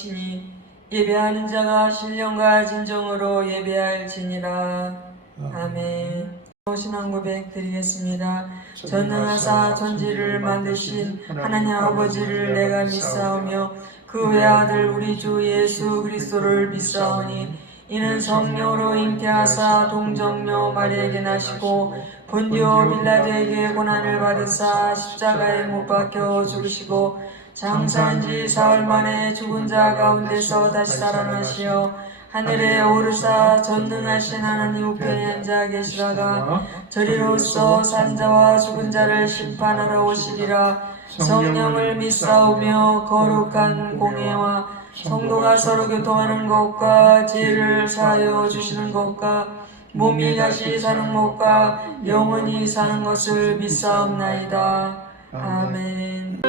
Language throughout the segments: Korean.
것이니 예배하는 자가 신령과 진정으로 예배할지니라. 아멘. 신앙 고백 드리겠습니다. 전능하사 천지를 만드신 하나님 아버지를 내가 믿사오며 그 외아들 우리 주 예수 그리스도를 믿사오니 이는 성령으로 잉태하사 동정녀 마리아에게 나시고 본디오 빌라도에게 고난을 받으사 십자가에 못 박혀 죽으시고 장사한 지 사흘 만에 죽은 자 가운데서 다시 살아나시어 하늘에 오르사 전능하신 하나님 우편에 앉아 계시다가 저리로서 산자와 죽은 자를 심판하러 오시리라. 성령을 믿사오며 거룩한 공예와 성도가 서로 교통하는 것과 죄를 사하여 주시는 것과 몸이 다시 사는 것과 영원히 사는 것을 믿사옵나이다. 아멘.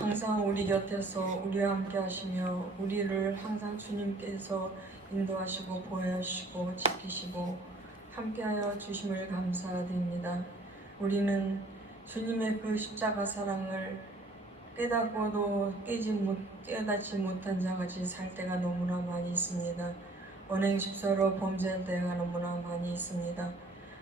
항상 우리 곁에서 우리와 함께 하시며 우리를 항상 주님께서 인도하시고 보호하시고 지키시고 함께하여 주심을 감사드립니다. 우리는 주님의 그 십자가 사랑을 깨닫고도 깨닫지 못한 자같이 살 때가 너무나 많이 있습니다. 언행십서로 범죄할 때가 너무나 많이 있습니다.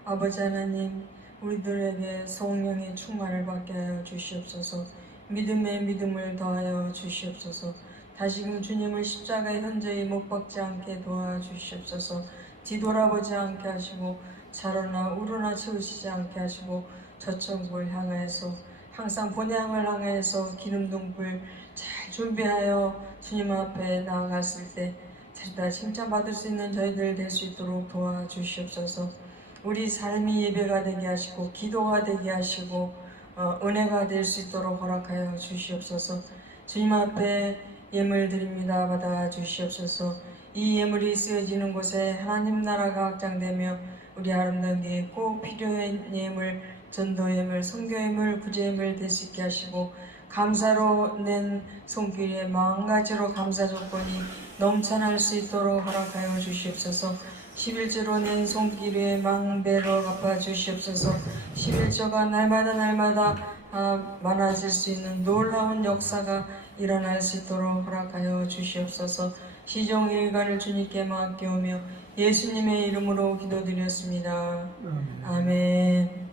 아버지 하나님, 우리들에게 성령의 충만을 받게 하여 주시옵소서. 믿음에 믿음을 더하여 주시옵소서. 다시금 주님을 십자가에 현저히 못 박지 않게 도와주시옵소서. 뒤돌아보지 않게 하시고 자로나 우로나 채우시지 않게 하시고 저쪽을 향하여서 항상 본향을 향하여서 기름등불 잘 준비하여 주님 앞에 나아갔을 때 다 칭찬받을 수 있는 저희들 될 수 있도록 도와주시옵소서. 우리 삶이 예배가 되게 하시고 기도가 되게 하시고 은혜가 될 수 있도록 허락하여 주시옵소서. 주님 앞에 예물 드립니다. 받아 주시옵소서. 이 예물이 쓰여지는 곳에 하나님 나라가 확장되며 우리 아름다운 교회에 꼭 필요한 예물, 전도 예물, 선교 예물, 구제 예물 될 수 있게 하시고 감사로 낸 손길에 마음가지로 감사 조건이 넘쳐날 수 있도록 허락하여 주시옵소서. 11조로 낸 손길에 망배로 갚아 주시옵소서. 11조가 날마다 많아질 수 있는 놀라운 역사가 일어날 수 있도록 허락하여 주시옵소서. 시종일관을 주님께 맡겨오며 예수님의 이름으로 기도드렸습니다. 아멘.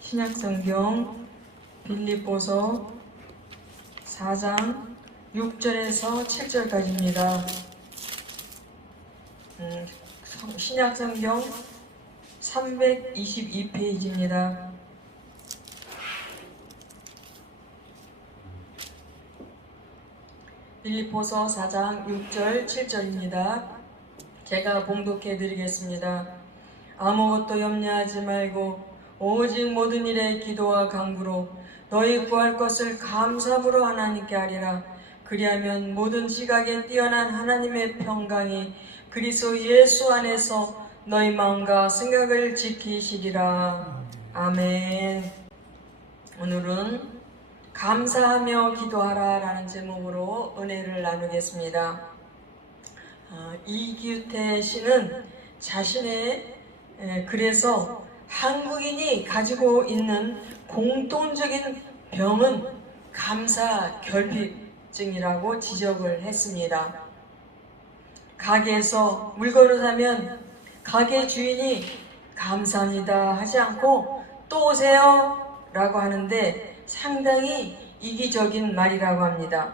신약성경 빌립보서 4장 6절에서 7절까지입니다. 신약성경 322페이지입니다. 빌립보서 4장 6절 7절입니다. 제가 봉독해 드리겠습니다. 아무것도 염려하지 말고 오직 모든 일에 기도와 간구로 너희 구할 것을 감사함으로 하나님께 하리라. 그리하면 모든 지각에 뛰어난 하나님의 평강이 그리스도 예수 안에서 너희 마음과 생각을 지키시리라. 아멘. 오늘은 감사하며 기도하라 라는 제목으로 은혜를 나누겠습니다. 이규태 씨는 자신의 글에서 한국인이 가지고 있는 공통적인 병은 감사 결핍증이라고 지적을 했습니다. 가게에서 물건을 사면 가게 주인이 감사합니다 하지 않고 또 오세요 라고 하는데 상당히 이기적인 말이라고 합니다.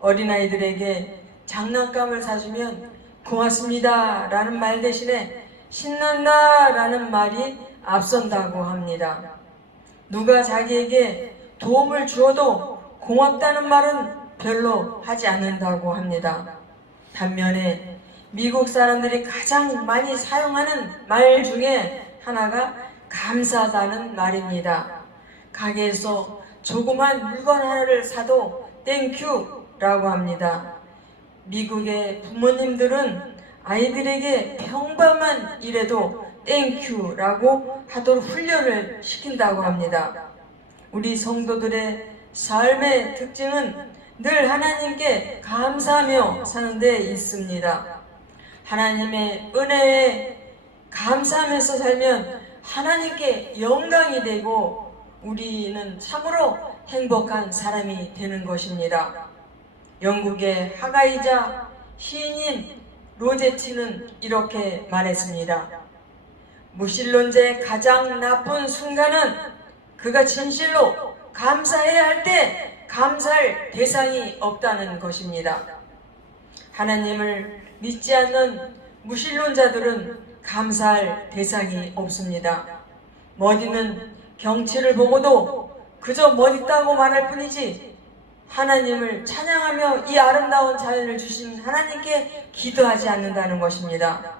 어린아이들에게 장난감을 사주면 고맙습니다 라는 말 대신에 신난다 라는 말이 앞선다고 합니다. 누가 자기에게 도움을 주어도 고맙다는 말은 별로 하지 않는다고 합니다. 반면에 미국 사람들이 가장 많이 사용하는 말 중에 하나가 감사하다는 말입니다. 가게에서 조그만 물건 하나를 사도 땡큐 라고 합니다. 미국의 부모님들은 아이들에게 평범한 일에도 땡큐 라고 하도록 훈련을 시킨다고 합니다. 우리 성도들의 삶의 특징은 늘 하나님께 감사하며 사는 데 있습니다. 하나님의 은혜에 감사하면서 살면 하나님께 영광이 되고 우리는 참으로 행복한 사람이 되는 것입니다. 영국의 화가이자 시인인 로제티는 이렇게 말했습니다. 무신론자의 가장 나쁜 순간은 그가 진실로 감사해야 할 때 감사할 대상이 없다는 것입니다. 하나님을 믿지 않는 무신론자들은 감사할 대상이 없습니다. 머리는 경치를 보고도 그저 멋있다고 말할 뿐이지 하나님을 찬양하며 이 아름다운 자연을 주신 하나님께 기도하지 않는다는 것입니다.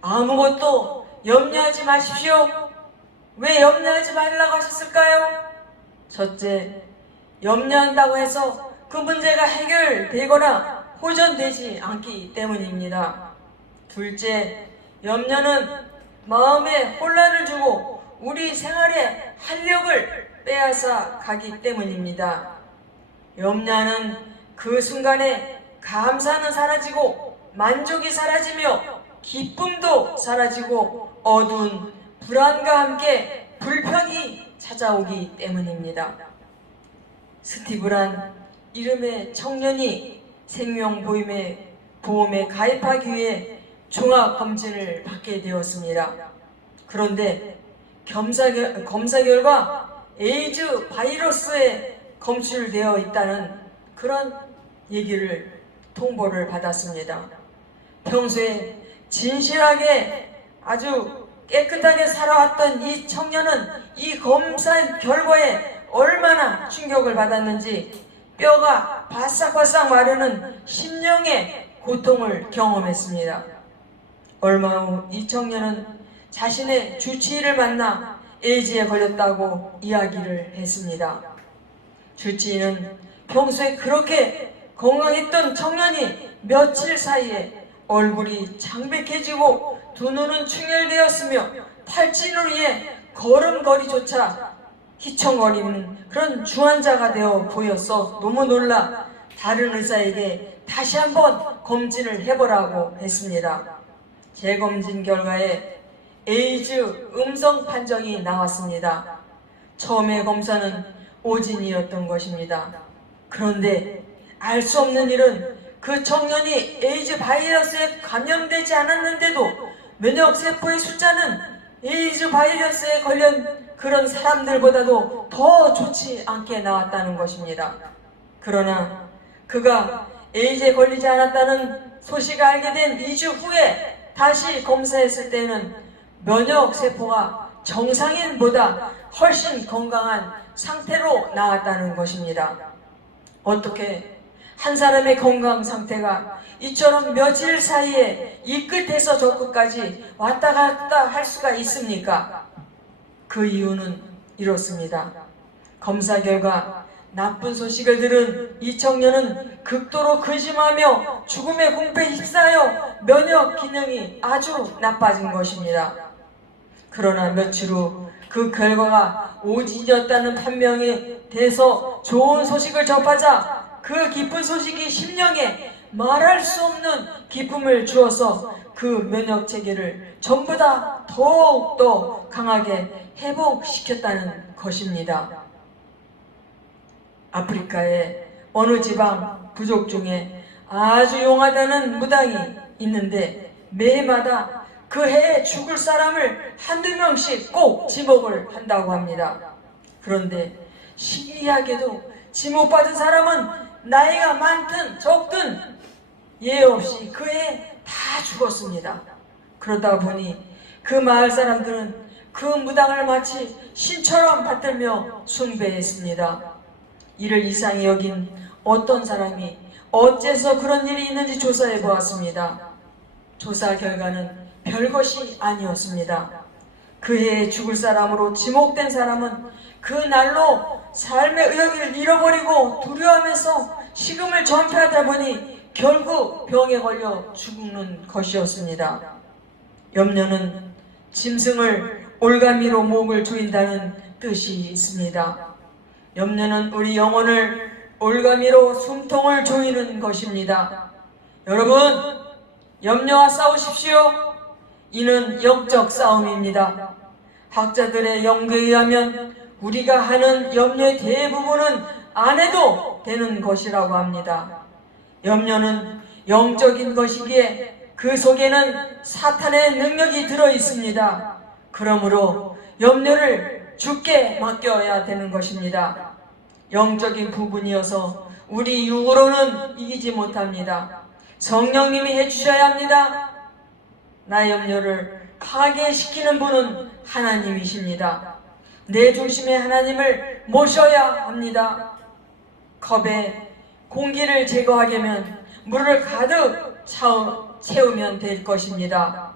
아무것도 염려하지 마십시오. 왜 염려하지 말라고 하셨을까요? 첫째, 염려한다고 해서 그 문제가 해결되거나 호전되지 않기 때문입니다. 둘째, 염려는 마음에 혼란을 주고 우리 생활의 활력을 빼앗아 가기 때문입니다. 염려는 그 순간에 감사는 사라지고 만족이 사라지며 기쁨도 사라지고 어두운 불안과 함께 불평이 찾아오기 때문입니다. 스티브란 이름의 청년이 생명보험에 가입하기 위해 종합검진을 받게 되었습니다. 그런데 검사 결과 에이즈 바이러스에 검출되어 있다는 그런 얘기를 통보를 받았습니다. 평소에 진실하게 아주 깨끗하게 살아왔던 이 청년은 이 검사 결과에 얼마나 충격을 받았는지 뼈가 바싹바싹 마르는 심령의 고통을 경험했습니다. 얼마 후 이 청년은 자신의 주치의를 만나 에이즈에 걸렸다고 이야기를 했습니다. 주치의는 평소에 그렇게 건강했던 청년이 며칠 사이에 얼굴이 창백해지고 두 눈은 충혈되었으며 탈진으로 인해 걸음걸이조차 휘청거리는 그런 중환자가 되어 보였어 너무 놀라 다른 의사에게 다시 한번 검진을 해보라고 했습니다. 재검진 결과에 에이즈 음성 판정이 나왔습니다. 처음에 검사는 오진이었던 것입니다. 그런데 알 수 없는 일은 그 청년이 에이즈 바이러스에 감염되지 않았는데도 면역세포의 숫자는 에이즈 바이러스에 걸린 그런 사람들보다도 더 좋지 않게 나왔다는 것입니다. 그러나 그가 에이즈에 걸리지 않았다는 소식을 알게 된 2주 후에 다시 검사했을 때는 면역세포가 정상인보다 훨씬 건강한 상태로 나왔다는 것입니다. 어떻게 한 사람의 건강 상태가 이처럼 며칠 사이에 이 끝에서 저 끝까지 왔다 갔다 할 수가 있습니까? 그 이유는 이렇습니다. 검사 결과 나쁜 소식을 들은 이 청년은 극도로 근심하며 죽음의 공포에 휩싸여 면역 기능이 아주 나빠진 것입니다. 그러나 며칠 후 그 결과가 오진이었다는 판명이 돼서 좋은 소식을 접하자 그 기쁜 소식이 심령에 말할 수 없는 기쁨을 주어서 그 면역 체계를 전부 다 더욱더 강하게 회복시켰다는 것입니다. 아프리카의 어느 지방 부족 중에 아주 용하다는 무당이 있는데 매해마다 그 해에 죽을 사람을 한두 명씩 꼭 지목을 한다고 합니다. 그런데 신기하게도 지목받은 사람은 나이가 많든 적든 예 없이 그 해에 다 죽었습니다. 그러다 보니 그 마을 사람들은 그 무당을 마치 신처럼 받들며 숭배했습니다. 이를 이상히 여긴 어떤 사람이 어째서 그런 일이 있는지 조사해 보았습니다. 조사 결과는 별것이 아니었습니다. 그 해에 죽을 사람으로 지목된 사람은 그 날로 삶의 의욕을 잃어버리고 두려워하면서 식음을 전폐하다 보니 결국 병에 걸려 죽는 것이었습니다. 염려는 짐승을 올가미로 목을 조인다는 뜻이 있습니다. 염려는 우리 영혼을 올가미로 숨통을 조이는 것입니다. 여러분, 염려와 싸우십시오. 이는 영적 싸움입니다. 학자들의 연구에 의하면 우리가 하는 염려의 대부분은 안 해도 되는 것이라고 합니다. 염려는 영적인 것이기에 그 속에는 사탄의 능력이 들어 있습니다. 그러므로 염려를 주께 맡겨야 되는 것입니다. 영적인 부분이어서 우리 육으로는 이기지 못합니다. 성령님이 해주셔야 합니다. 나의 염려를 파괴시키는 분은 하나님이십니다. 내 중심의 하나님을 모셔야 합니다. 컵에 공기를 제거하려면 물을 가득 채우면 될 것입니다.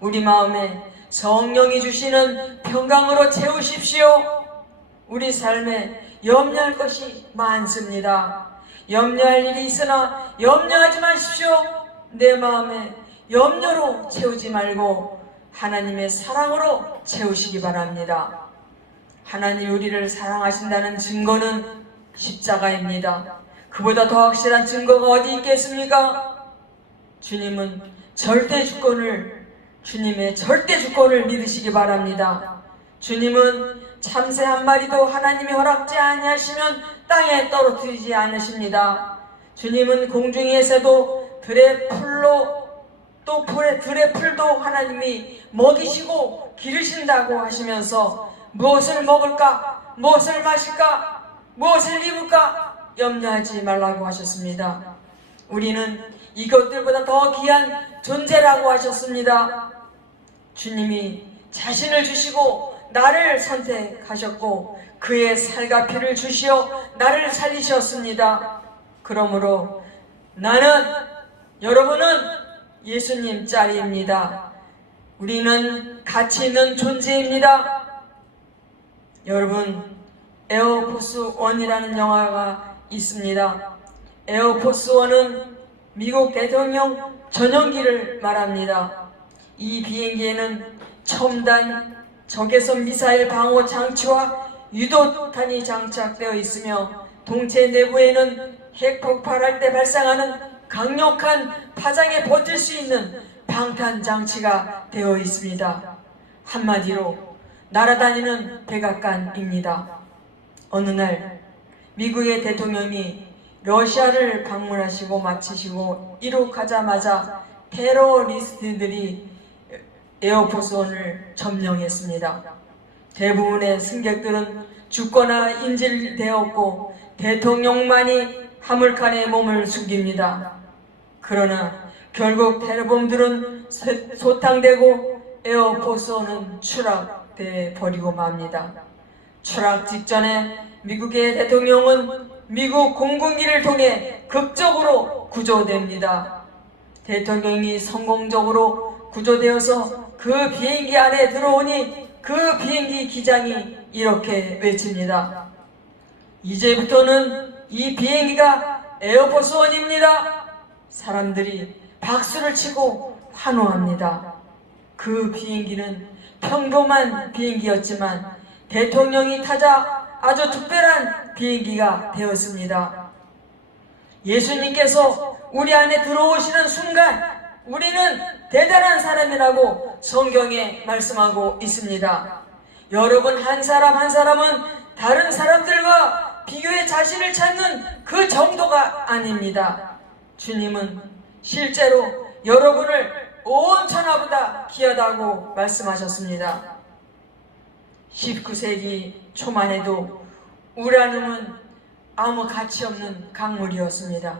우리 마음에 성령이 주시는 평강으로 채우십시오. 우리 삶에 염려할 것이 많습니다. 염려할 일이 있으나 염려하지 마십시오. 내 마음에 염려로 채우지 말고 하나님의 사랑으로 채우시기 바랍니다. 하나님 우리를 사랑하신다는 증거는 십자가입니다. 그보다 더 확실한 증거가 어디 있겠습니까? 주님은 주님의 절대 주권을 믿으시기 바랍니다. 주님은 참새 한 마리도 하나님이 허락지 아니하시면 땅에 떨어뜨리지 않으십니다. 주님은 공중에서도 들의 풀도 하나님이 먹이시고 기르신다고 하시면서 무엇을 먹을까, 무엇을 마실까, 무엇을 입을까 염려하지 말라고 하셨습니다. 우리는 이것들보다 더 귀한 존재라고 하셨습니다. 주님이 자신을 주시고 나를 선택하셨고 그의 살과 피를 주시어 나를 살리셨습니다. 그러므로 여러분은 예수님 짤입니다. 우리는 가치 있는 존재입니다. 여러분, 에어포스 1이라는 영화가 있습니다. 에어포스 1은 미국 대통령 전용기를 말합니다. 이 비행기에는 첨단 적외선 미사일 방호 장치와 유도탄이 장착되어 있으며 동체 내부에는 핵 폭발할 때 발생하는 강력한 파장에 버틸 수 있는 방탄 장치가 되어 있습니다. 한마디로 날아다니는 백악관입니다. 어느 날 미국의 대통령이 러시아를 방문하시고 마치시고 이륙하자마자 테러리스트들이 에어포스 1을 점령했습니다. 대부분의 승객들은 죽거나 인질되었고 대통령만이 화물칸에 몸을 숨깁니다. 그러나 결국 테러범들은 소탕되고 에어포스 1은 추락돼 버리고 맙니다. 추락 직전에 미국의 대통령은 미국 공군기를 통해 극적으로 구조됩니다. 대통령이 성공적으로 구조되어서 그 비행기 안에 들어오니 그 비행기 기장이 이렇게 외칩니다. 이제부터는 이 비행기가 에어포스 1입니다. 사람들이 박수를 치고 환호합니다. 그 비행기는 평범한 비행기였지만 대통령이 타자 아주 특별한 비행기가 되었습니다. 예수님께서 우리 안에 들어오시는 순간 우리는 대단한 사람이라고 성경에 말씀하고 있습니다. 여러분 한 사람 한 사람은 다른 사람들과 비교해 자신을 찾는 그 정도가 아닙니다. 주님은 실제로 여러분을 온 천하보다 귀하다고 말씀하셨습니다. 19세기 초만 해도 우라늄은 아무 가치 없는 강물이었습니다.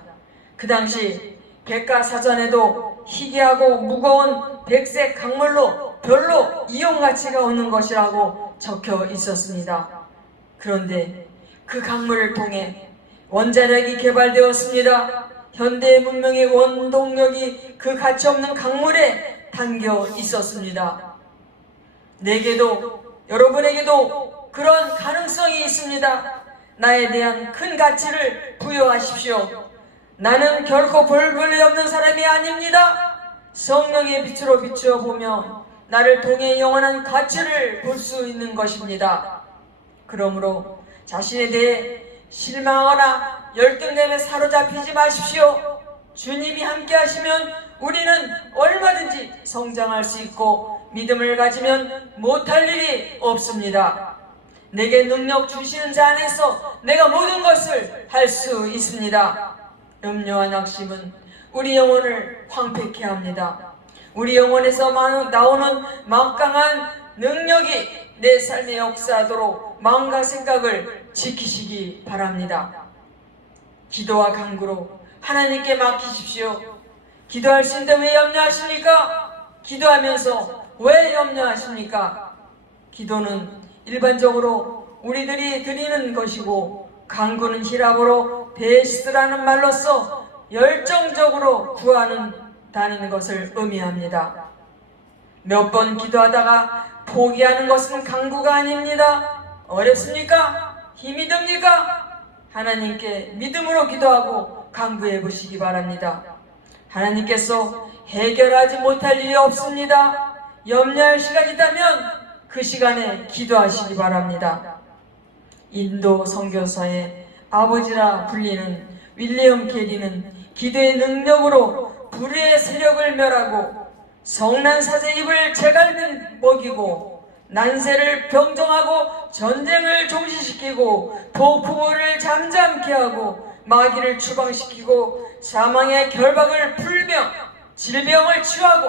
그 당시 백과사전에도 희귀하고 무거운 백색 강물로 별로 이용 가치가 없는 것이라고 적혀 있었습니다. 그런데 그 강물을 통해 원자력이 개발되었습니다. 현대 문명의 원동력이 그 가치 없는 강물에 담겨 있었습니다. 내게도 여러분에게도 그런 가능성이 있습니다. 나에 대한 큰 가치를 부여하십시오. 나는 결코 볼 볼이 없는 사람이 아닙니다. 성령의 빛으로 비추어 보며 나를 통해 영원한 가치를 볼 수 있는 것입니다. 그러므로 자신에 대해 실망하거나 열등감에 사로잡히지 마십시오. 주님이 함께 하시면 우리는 얼마든지 성장할 수 있고 믿음을 가지면 못할 일이 없습니다. 내게 능력 주시는 자 안에서 내가 모든 것을 할 수 있습니다. 염려와 낙심은 우리 영혼을 황폐케 합니다. 우리 영혼에서 나오는 막강한 능력이 내 삶에 역사하도록 마음과 생각을 지키시기 바랍니다. 기도와 간구로 하나님께 맡기십시오. 기도할 수 있는데 왜 염려하십니까? 기도하면서 왜 염려하십니까? 기도는 일반적으로 우리들이 드리는 것이고 간구는 히라보로 베시스라는 말로써 열정적으로 구하는 것을 의미합니다. 몇 번 기도하다가 포기하는 것은 간구가 아닙니다. 어렵습니까? 힘이 듭니까? 하나님께 믿음으로 기도하고 간구해 보시기 바랍니다. 하나님께서 해결하지 못할 일이 없습니다. 염려할 시간이 있다면 그 시간에 기도하시기 바랍니다. 인도 선교사의 아버지라 불리는 윌리엄 게리는 기도의 능력으로 불의의 세력을 멸하고 성난사제 입을 제갈비 먹이고 난세를 병정하고 전쟁을 종식시키고 폭풍우를 잠잠케 하고 마귀를 추방시키고 사망의 결박을 풀며 질병을 치유하고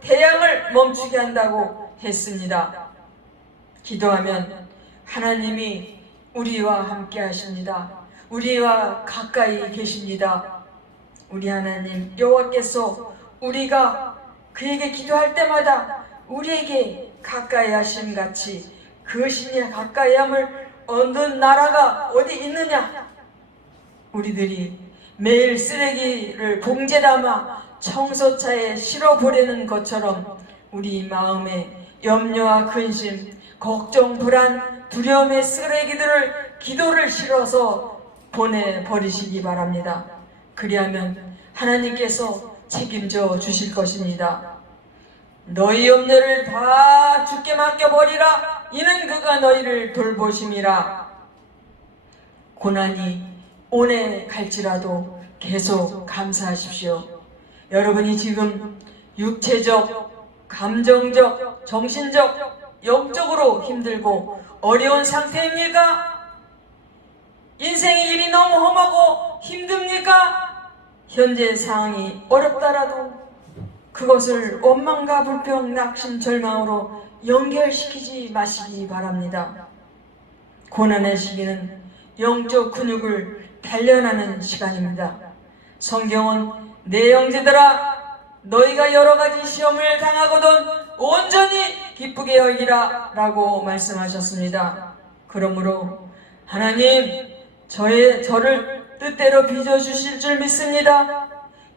태양을 멈추게 한다고 했습니다. 기도하면 하나님이 우리와 함께 하십니다. 우리와 가까이 계십니다. 우리 하나님 여호와께서 우리가 그에게 기도할 때마다 우리에게 가까이 하심 같이 그 신이 가까이 함을 얻는 나라가 어디 있느냐? 우리들이 매일 쓰레기를 봉지에 담아 청소차에 실어버리는 것처럼 우리 마음에 염려와 근심, 걱정, 불안, 두려움의 쓰레기들을 기도를 실어서 보내버리시기 바랍니다. 그리하면 하나님께서 책임져 주실 것입니다. 너희 염려를 다 주께 맡겨버리라. 이는 그가 너희를 돌보심이라. 고난이 오래 갈지라도 계속 감사하십시오. 여러분이 지금 육체적, 감정적, 정신적, 영적으로 힘들고 어려운 상태입니까? 인생의 일이 너무 험하고 힘듭니까? 현재 상황이 어렵다라도 그것을 원망과 불평, 낙심, 절망으로 연결시키지 마시기 바랍니다. 고난의 시기는 영적 근육을 단련하는 시간입니다. 성경은 내 형제들아 너희가 여러가지 시험을 당하거든 온전히 기쁘게 여기라 라고 말씀하셨습니다. 그러므로 하나님 저를 뜻대로 빚어주실 줄 믿습니다.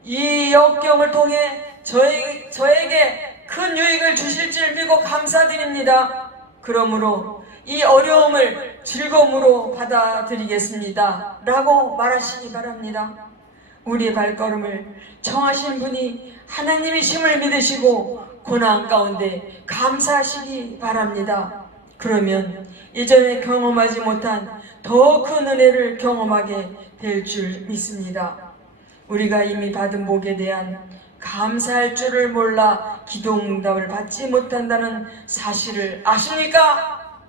이 역경을 통해 저에게 큰 유익을 주실 줄 믿고 감사드립니다. 그러므로 이 어려움을 즐거움으로 받아들이겠습니다 라고 말하시기 바랍니다. 우리의 발걸음을 정하신 분이 하나님이심을 믿으시고 고난 가운데 감사하시기 바랍니다. 그러면 이전에 경험하지 못한 더 큰 은혜를 경험하게 될 줄 믿습니다. 우리가 이미 받은 복에 대한 감사할 줄을 몰라 기도 응답을 받지 못한다는 사실을 아십니까?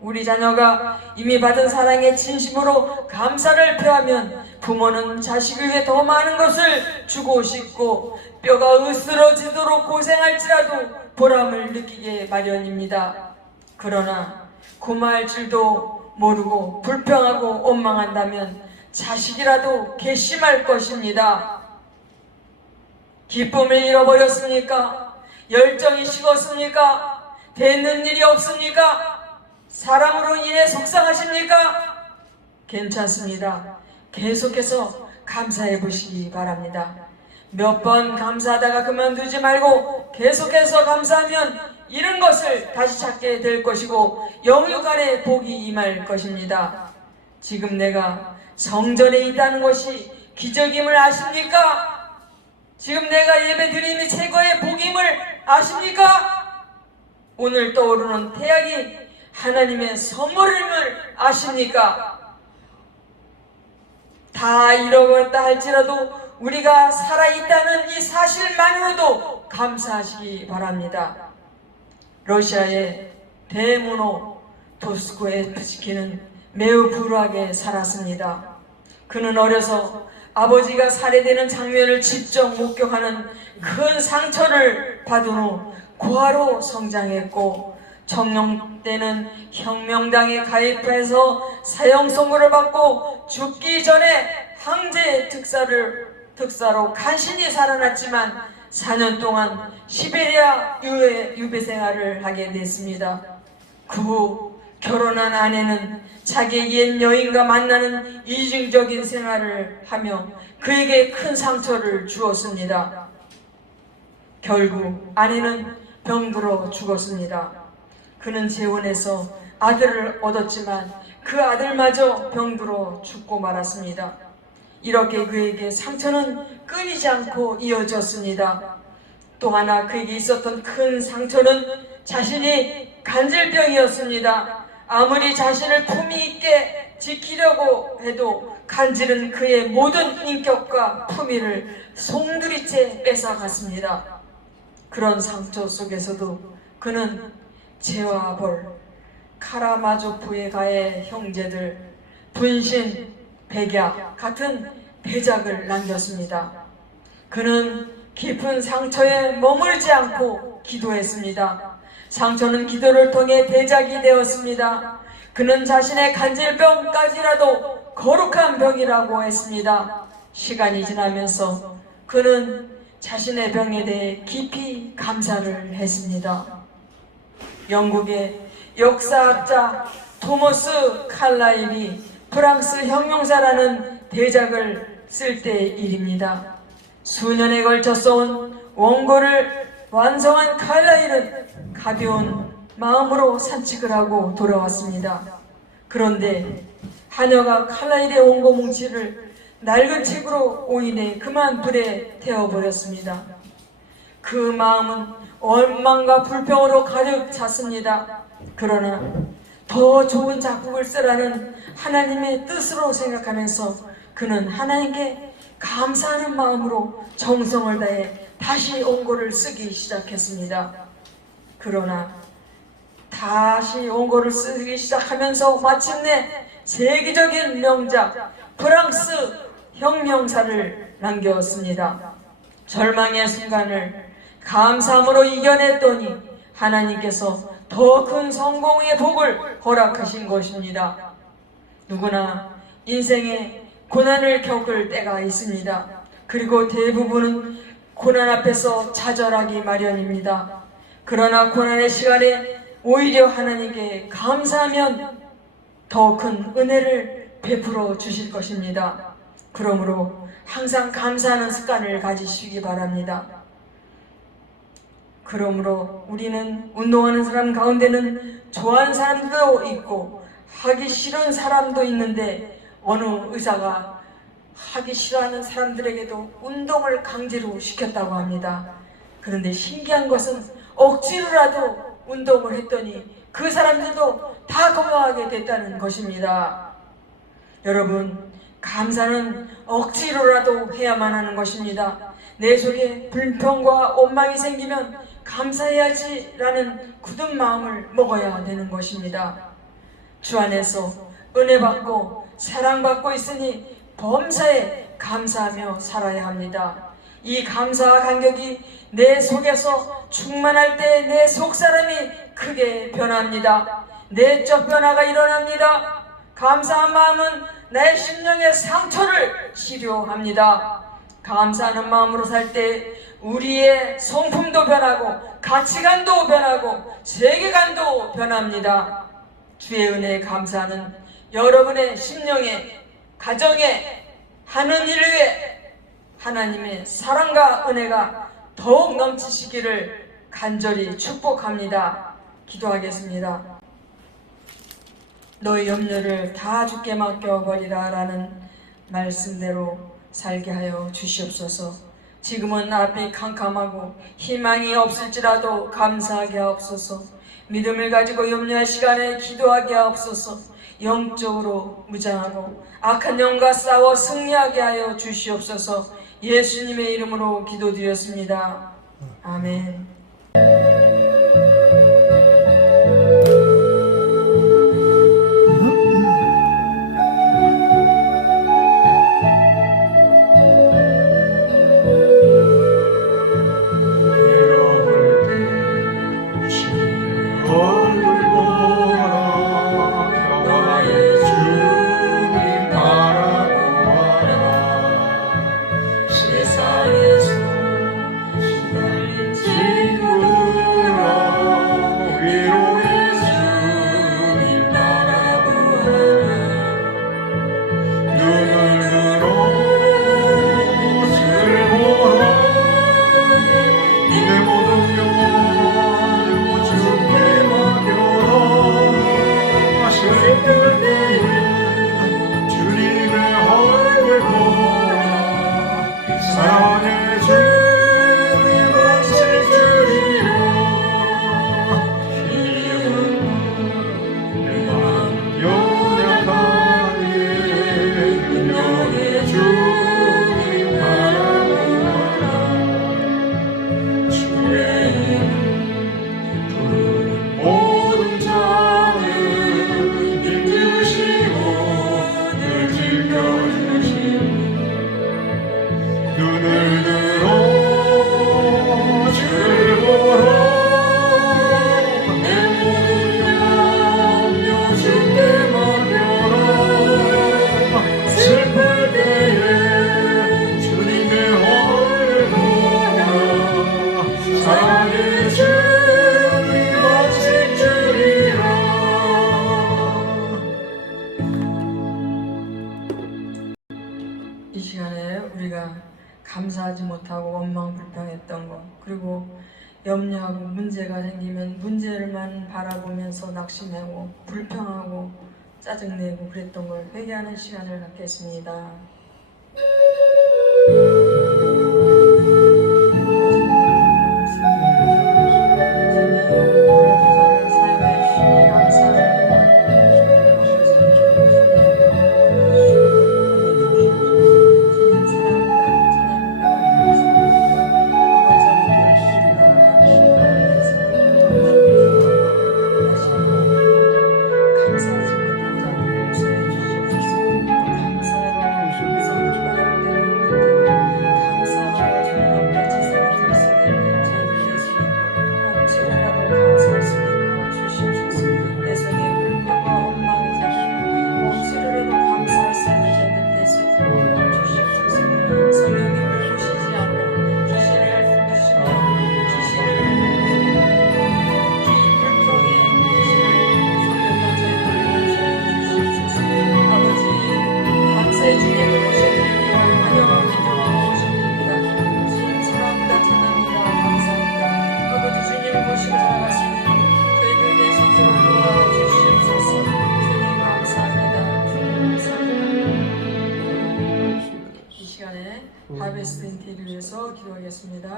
우리 자녀가 이미 받은 사랑에 진심으로 감사를 표하면 부모는 자식을 위해 더 많은 것을 주고 싶고 뼈가 으스러지도록 고생할지라도 보람을 느끼게 마련입니다. 그러나 고마울 줄도 모르고 불평하고 원망한다면 자식이라도 괘씸할 것입니다. 기쁨을 잃어버렸습니까? 열정이 식었습니까? 되는 일이 없습니까? 사람으로 인해 속상하십니까? 괜찮습니다. 계속해서 감사해 보시기 바랍니다. 몇 번 감사하다가 그만두지 말고 계속해서 감사하면 잃은 것을 다시 찾게 될 것이고 영육 안에 복이 임할 것입니다. 지금 내가 성전에 있다는 것이 기적임을 아십니까? 지금 내가 예배 드림이 최고의 복임을 아십니까? 오늘 떠오르는 태양이 하나님의 선물임을 아십니까? 다 잃어버렸다 할지라도 우리가 살아있다는 이 사실만으로도 감사하시기 바랍니다. 러시아의 대문호 도스토옙스키는 매우 불우하게 살았습니다. 그는 어려서 아버지가 살해되는 장면을 직접 목격하는 큰 상처를 받은 후 고아로 성장했고 청년 때는 혁명당에 가입해서 사형 선고를 받고 죽기 전에 황제 특사로 간신히 살아났지만 4년 동안 시베리아 유배 생활을 하게 됐습니다. 그 후 결혼한 아내는 자기의 옛 여인과 만나는 이중적인 생활을 하며 그에게 큰 상처를 주었습니다. 결국 아내는 병들어 죽었습니다. 그는 재혼해서 아들을 얻었지만 그 아들마저 병들어 죽고 말았습니다. 이렇게 그에게 상처는 끊이지 않고 이어졌습니다. 또 하나 그에게 있었던 큰 상처는 자신이 간질병이었습니다. 아무리 자신을 품위 있게 지키려고 해도 간질은 그의 모든 인격과 품위를 송두리째 뺏어갔습니다. 그런 상처 속에서도 그는 재와 벌, 카라마조프의 가의 형제들, 분신, 백야 같은 대작을 남겼습니다. 그는 깊은 상처에 머물지 않고 기도했습니다. 상처는 기도를 통해 대작이 되었습니다. 그는 자신의 간질병까지라도 거룩한 병이라고 했습니다. 시간이 지나면서 그는 자신의 병에 대해 깊이 감사를 했습니다. 영국의 역사학자 토머스 칼라일이 프랑스 혁명사라는 대작을 쓸 때의 일입니다. 수년에 걸쳐 써온 원고를 완성한 칼라일은 가벼운 마음으로 산책을 하고 돌아왔습니다. 그런데 하녀가 칼라일의 원고 뭉치를 낡은 책으로 오인해 그만 불에 태워버렸습니다. 그 마음은 원망과 불평으로 가득 찼습니다. 그러나 더 좋은 작품을 쓰라는 하나님의 뜻으로 생각하면서 그는 하나님께 감사하는 마음으로 정성을 다해 다시 원고를 쓰기 시작했습니다. 그러나 다시 원고를 쓰기 시작하면서 마침내 세계적인 명작 프랑스 혁명사를 남겼습니다. 절망의 순간을 감사함으로 이겨냈더니 하나님께서 더 큰 성공의 복을 허락하신 것입니다. 누구나 인생에 고난을 겪을 때가 있습니다. 그리고 대부분은 고난 앞에서 좌절하기 마련입니다. 그러나 고난의 시간에 오히려 하나님께 감사하면 더 큰 은혜를 베풀어 주실 것입니다. 그러므로 항상 감사하는 습관을 가지시기 바랍니다. 그러므로 우리는 운동하는 사람 가운데는 좋아하는 사람도 있고 하기 싫은 사람도 있는데 어느 의사가 하기 싫어하는 사람들에게도 운동을 강제로 시켰다고 합니다. 그런데 신기한 것은 억지로라도 운동을 했더니 그 사람들도 다 거부하게 됐다는 것입니다. 여러분, 감사는 억지로라도 해야만 하는 것입니다. 내 속에 불평과 원망이 생기면 감사해야지라는 굳은 마음을 먹어야 되는 것입니다. 주 안에서 은혜 받고 사랑받고 있으니 범사에 감사하며 살아야 합니다. 이 감사와 감격이 내 속에서 충만할 때 내 속사람이 크게 변합니다. 내적 변화가 일어납니다. 감사한 마음은 내 심령의 상처를 치료합니다. 감사하는 마음으로 살 때 우리의 성품도 변하고 가치관도 변하고 세계관도 변합니다. 주의 은혜에 감사하는 여러분의 심령에, 가정에, 하는 일 위에 하나님의 사랑과 은혜가 더욱 넘치시기를 간절히 축복합니다. 기도하겠습니다. 너의 염려를 다 주께 맡겨버리라 라는 말씀대로 살게 하여 주시옵소서. 지금은 앞이 캄캄하고 희망이 없을지라도 감사하게 하옵소서. 믿음을 가지고 염려할 시간에 기도하게 하옵소서. 영적으로 무장하고 악한 영과 싸워 승리하게 하여 주시옵소서. 예수님의 이름으로 기도드렸습니다. 아멘. 이 시간에 우리가 감사하지 못하고 원망 불평했던 것, 그리고 염려하고 문제가 생기면 문제를만 바라보면서 낙심하고 불평하고 짜증내고 그랬던 걸 회개하는 시간을 갖겠습니다. 하베스트 인테리를 위해서 기도하겠습니다.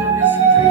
하베스트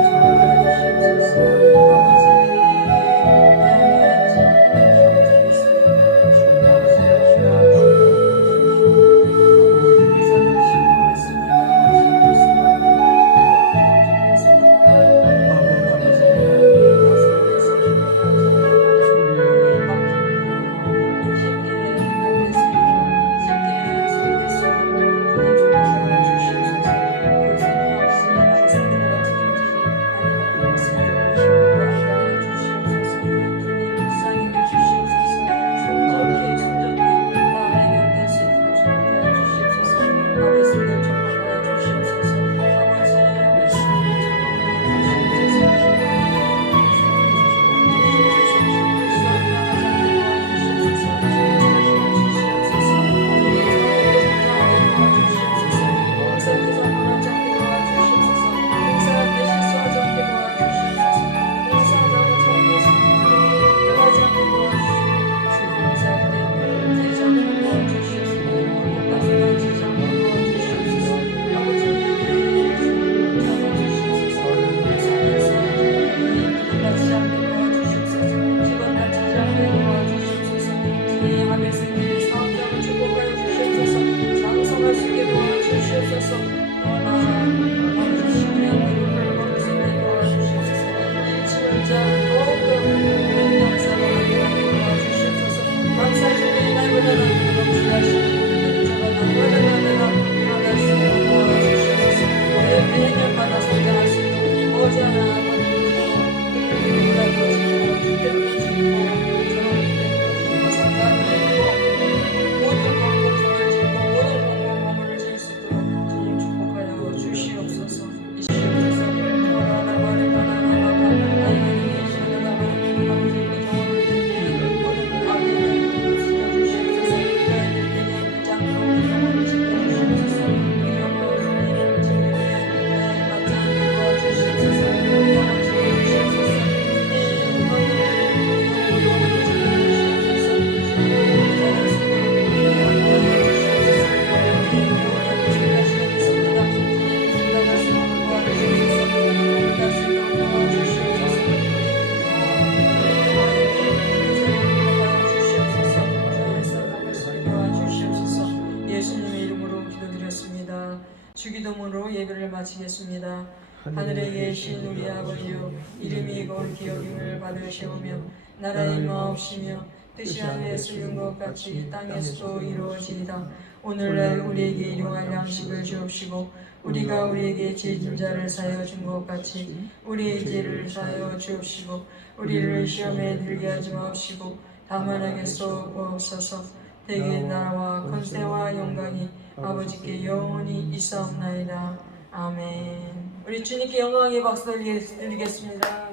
주기도문으로 예배를 마치겠습니다. 하늘에 계신 우리 아버지여, 이름이 거룩히 여김을 받으시오며 나라의 임하옵시며 뜻이 하늘에서 이룬 것 같이 땅에서도 이루어지이다. 오늘날 우리에게 일용할 양식을 주옵시고 우리가 우리에게 죄진 자를 사하여 준 것 같이 우리의 죄를 사하여 주옵시고 우리를 시험에 들게 하지 마옵시고 다만 악에서 구하옵소서. 대개 나라와 권세와 영광이 아버지께 영원히 있사옵나이다. 아멘. 우리 주님께 영광의 박수 드리겠습니다.